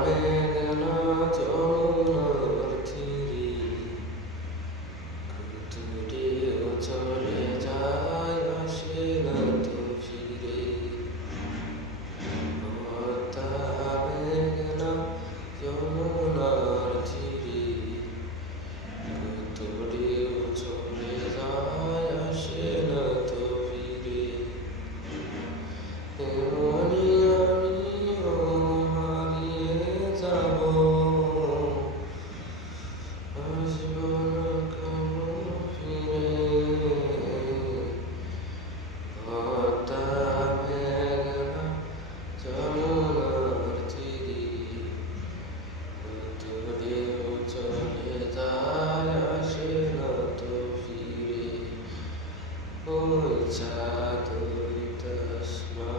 মেঘনা যমুনার তীরে দূরেও চলে যায় আসে না তো ফিরে পদ্মা মেঘনা যমুনার তীরে দূরেও চলে যায় আসে না তো ফিরে এমনি আমিও হারিয়ে যাব আসব না কখনো ফিরে পদ্মা মেঘনা যমুনার তীরে দূরেও চলে যায় আসে না তো ফিরে ওই চাঁদ ওই তাসমা